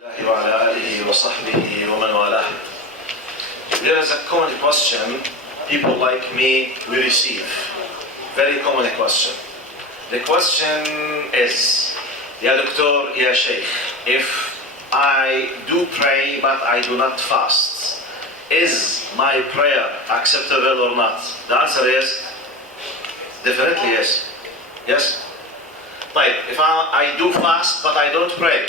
There is a common question people like me we receive. Very common question. The question is, Ya Doctor, Ya Sheikh, if I do pray but I do not fast, is my prayer acceptable or not? The answer is definitely yes. Yes? Right. If I do fast but I don't pray,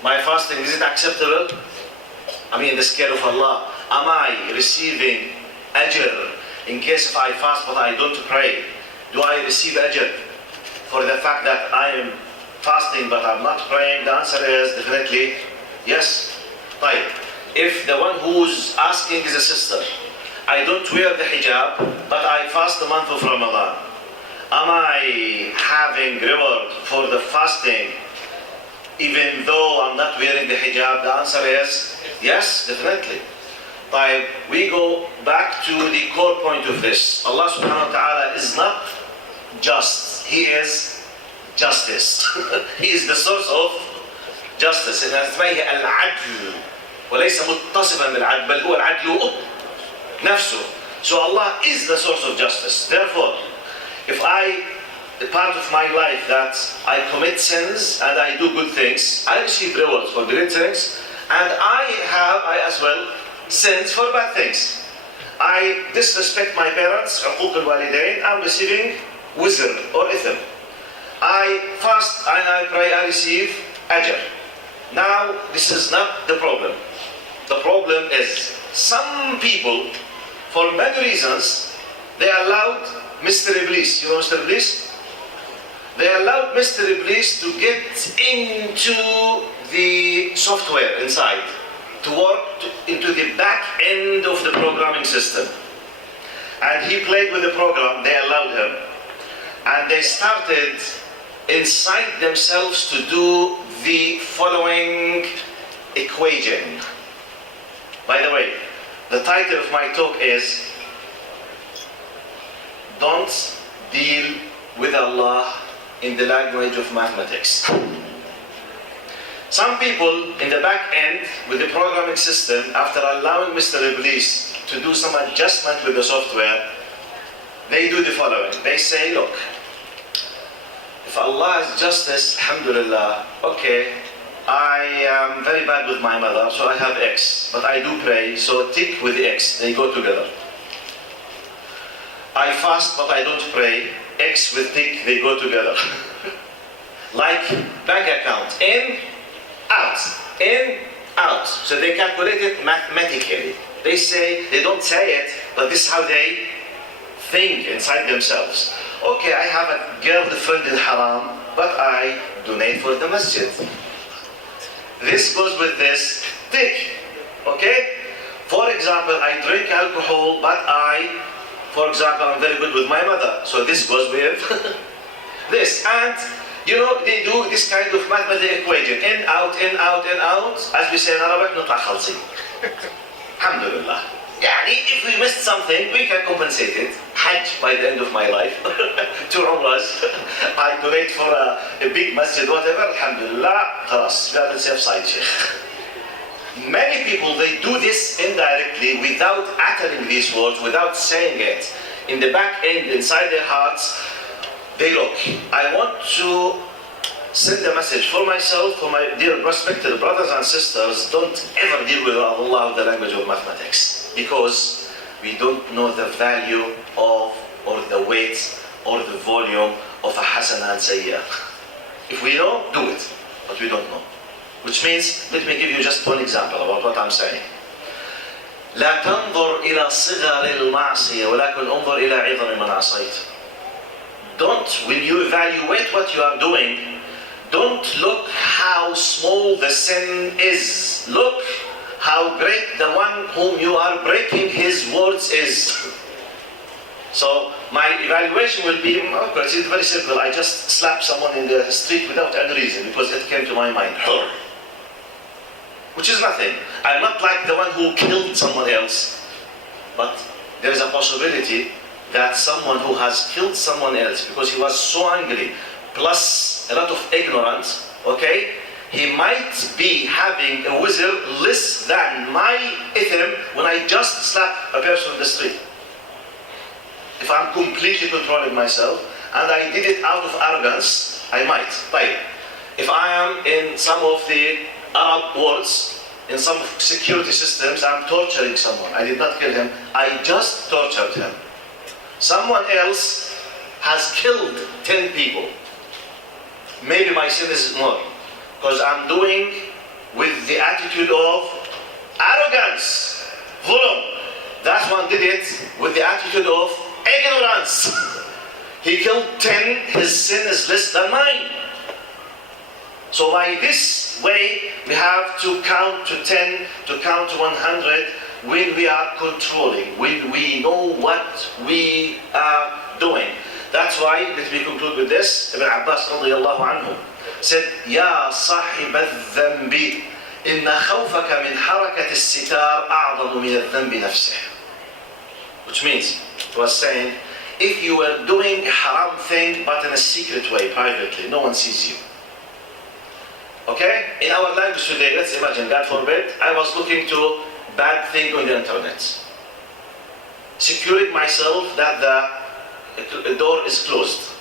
my fasting, is it acceptable? I mean, the scale of Allah, am I receiving ajr in case if I fast but I don't pray? Do I receive ajr for the fact that I am fasting but I'm not praying? The answer is definitely yes. Right. If the one who's asking is a sister, I don't wear the hijab but I fast the month of Ramadan, am I having reward for the fasting even though I'm not wearing the hijab? The answer is yes, definitely. Right. We go back to the core point of this. Allah subhanahu wa ta'ala is not just, He is justice. He is the source of justice. إن اسمه العدل وليس متصفا بالعدل بل هو العدل نفسه. So Allah is the source of justice. Therefore, if the part of my life that I commit sins and I do good things, I receive rewards for the good things, and I as well sins for bad things. I disrespect my parents, عقوق الوالدين, I'm receiving wizr or ithm. I fast and I pray, I receive ajr. Now, this is not the problem. The problem is some people, for many reasons, they allowed Mr. Iblis. You know Mr. Iblis? They allowed Mr. Iblis to get into the software inside, to work into the back end of the programming system. And he played with the program, they allowed him, and they started inside themselves to do the following equation. By the way, the title of my talk is Don't Deal with Allah in the language of mathematics. Some people in the back end with the programming system, after allowing Mr. Iblis to do some adjustment with the software, they do the following. They say, look, if Allah is justice, alhamdulillah, okay, I am very bad with my mother, so I have X, but I do pray, so tick with the X, they go together. I fast, but I don't pray, X with tick, they go together. Like bank account, in, out. So they calculate it mathematically. They say, they don't say it, but this is how they think inside themselves. Okay, I have a girlfriend in haram, but I donate for the masjid. This goes with this, tick, okay? For example, I drink alcohol, but for example, I'm very good with my mother, so this goes with this. And you know, they do this kind of mathematical equation, in, out, as we say in Arabic, نطلع خالصين. Alhamdulillah. Yani, if we missed something, we can compensate it. Hajj by the end of my life, 2 Umrahs, I donate for a big masjid, whatever, alhamdulillah, خلاص, we are on the safe side, Sheikh. Many people, they do this indirectly without uttering these words, without saying it. In the back end, inside their hearts, they look, I want to send a message for myself, for my dear respected brothers and sisters, don't ever deal with Allah with the language of mathematics, because we don't know the value of, or the weight, or the volume of a hasana and sayyah. If we know, do it, but we don't know. Which means, let me give you just one example about what I'm saying. لا تنظر إلى صغر المعصية ولكن انظر إلى عظم من عصيت. Don't, when you evaluate what you are doing, don't look how small the sin is. Look how great the one whom you are breaking his words is. So my evaluation will be, it's very simple. I just slapped someone in the street without any reason because it came to my mind. Which is nothing. I'm not like the one who killed someone else. But there is a possibility that someone who has killed someone else because he was so angry, plus a lot of ignorance, okay, he might be having a wizard less than my ithim when I just slap a person in the street. If I'm completely controlling myself and I did it out of arrogance, I might. Right. If I am in some of the Arab wars, in some security systems, I'm torturing someone. I did not kill him, I just tortured him. Someone else has killed 10 people. Maybe my sin is more, because I'm doing with the attitude of arrogance, ظلم. That one did it with the attitude of ignorance. He killed 10, his sin is less than mine. So by this way, we have to count to 10, to count to 100 when we are controlling, when we know what we are doing. That's why, let me conclude with this. Ibn Abbas radiyallahu anhu said, يا صاحب الذنب إن خوفك من حركة الستار أعظم من الذنب نفسه. Which means, it was saying, if you were doing a haram thing but in a secret way, privately, no one sees you. Okay? In our language today, let's imagine, God forbid, I was looking to bad thing on the internet. Securing myself that the door is closed.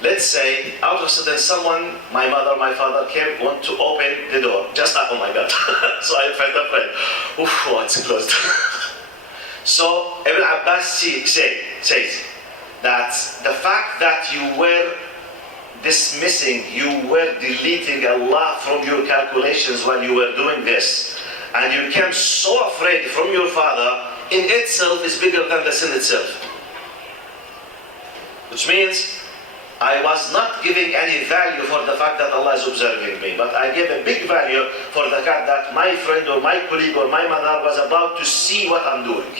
Let's say, out of sudden someone, my mother, my father, came, want to open the door. Just, oh my God. So I felt afraid. Oof, oh, it's closed. So Ibn Abbas says that the fact that you were dismissing, you were deleting Allah from your calculations while you were doing this, and you became so afraid from your father, in itself is bigger than the sin itself. Which means, I was not giving any value for the fact that Allah is observing me, but I gave a big value for the fact that my friend or my colleague or my mother was about to see what I'm doing.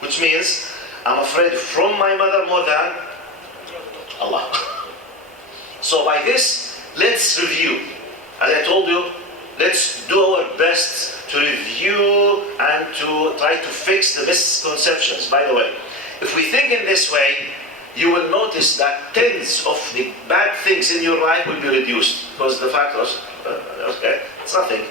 Which means, I'm afraid from my mother more than Allah. So by this, let's review. As I told you, let's do our best to review and to try to fix the misconceptions. By the way, if we think in this way, you will notice that tens of the bad things in your life will be reduced. Because the fact was, okay, it's nothing.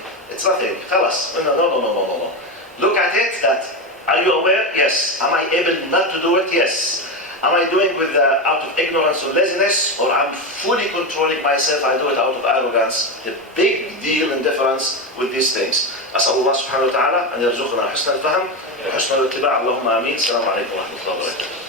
Khalas. No. Look at it that, are you aware? Yes. Am I able not to do it? Yes. Am I doing with out of ignorance or laziness, or I'm fully controlling myself, I do it out of arrogance? The big deal and difference with these things. أسأل الله سبحانه وتعالى أن يرزقنا حسن الفهم وحسن الاتباع. اللهم آمين. السلام عليكم ورحمة الله وبركاته.